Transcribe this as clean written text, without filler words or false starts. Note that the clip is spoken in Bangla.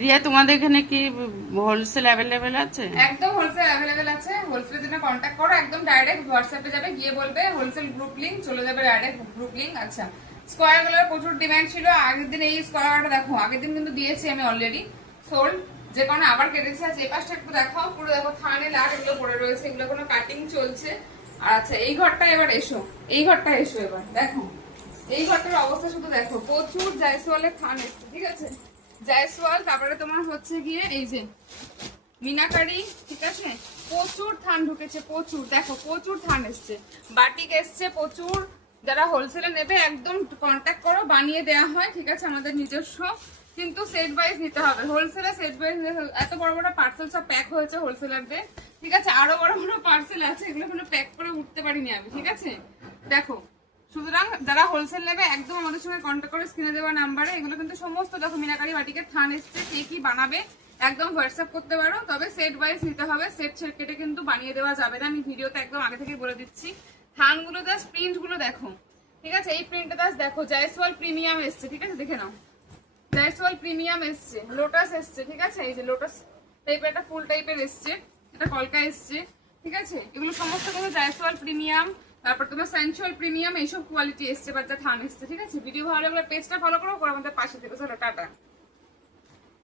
রিয়া তোমাদের এখানে কি হোলসেল অ্যাভেলেবেল আছে? একদম হোলসেল অ্যাভেলেবেল আছে। হোলসেলের জন্য কন্ট্যাক্ট করো, একদম ডাইরেক্ট হোয়াটসঅ্যাপে যাবে, গিয়ে বলবে হোলসেল গ্রুপ লিংক, চলে যাবে ডাইরেক্ট গ্রুপ লিংক। আচ্ছা, স্কোয়ার গুলোর প্রচুর ডিমান্ড ছিল আগের দিন। এই স্কোয়ারটা দেখো, আগের দিন কিন্তু দিয়েছি আমি অলরেডি, সোল্ড, যে কারণে আবার কেটেছি। আচ্ছা, এই পাশটা একটু দেখাও, পুরো দেখো থানে লাট এগুলো পড়ে রয়েছে, এগুলো কোনো কাটিং চলছে। আর আচ্ছা, এই ঘরটা এবার এসো, এই ঘরটা এসো, এবার দেখো এই ঘরটার অবস্থা শুধু দেখো, প্রচুর জায়সওয়ালের থান এসছে, ঠিক আছে? জায়সওয়াল, তারপরে তোমার হচ্ছে গিয়ে এই যে মিনাকারি, ঠিক আছে? প্রচুর থান ঢুকেছে, প্রচুর, দেখো প্রচুর থান এসছে, বাটিক এসছে প্রচুর। যারা হোলসেলে নেবে একদম কন্ট্যাক্ট করো, বানিয়ে দেওয়া হয়, ঠিক আছে? আমাদের নিজস্ব, কিন্তু সেট ওয়াইজ নিতে হবে। হোলসেলে সেট ওয়াইজ, এত বড় বড় পার্সেল সব প্যাক হয়েছে হোলসেলারদের, ঠিক আছে? আরো বড় বড় পার্সেল আছে, এগুলো কোনো প্যাক করে উঠতে পারিনি আমি, ঠিক আছে? দেখো, সুতরাং যারা হোলসেল নেবে একদম আমাদের সঙ্গে কন্ট্যাক্ট করে স্ক্রিনে দেওয়া নাম্বারে, এগুলো কিন্তু সমস্ত দেখো মিনাকারি বাটিকের থান এসছে, কে কি বানাবে একদম হোয়াটসঅ্যাপ করতে পারো। তবে সেট ওয়াইজ নিতে হবে, সেট কেটে কিন্তু বানিয়ে দেওয়া যাবে না, আমি ভিডিওতে একদম আগে থেকে বলে দিচ্ছি। থানগুলো জাস্ট প্রিন্ট গুলো দেখো, ঠিক আছে? এই প্রিন্টটা জাস্ট দেখো, জায়সওয়াল প্রিমিয়াম এসছে, ঠিক আছে? দেখে নাও, জায়সওয়াল প্রিমিয়াম এসছে, লোটাস এসছে, ঠিক আছে? এই যে লোটাস টাইপের একটা ফুল টাইপের এসছে, এটা কলকা এসছে, ঠিক আছে? এগুলো সমস্ত কিন্তু জায়সওয়াল প্রিমিয়াম, তারপর তোমার সেন্সুয়াল প্রিমিয়াম, এইসব কোয়ালিটি এসছে, বাচ্চা থান এসছে, ঠিক আছে? ভিডিও ভালো লাগলে পেজটা ফলো করো, আমাদের পাশে থেকে। চলো টাটা।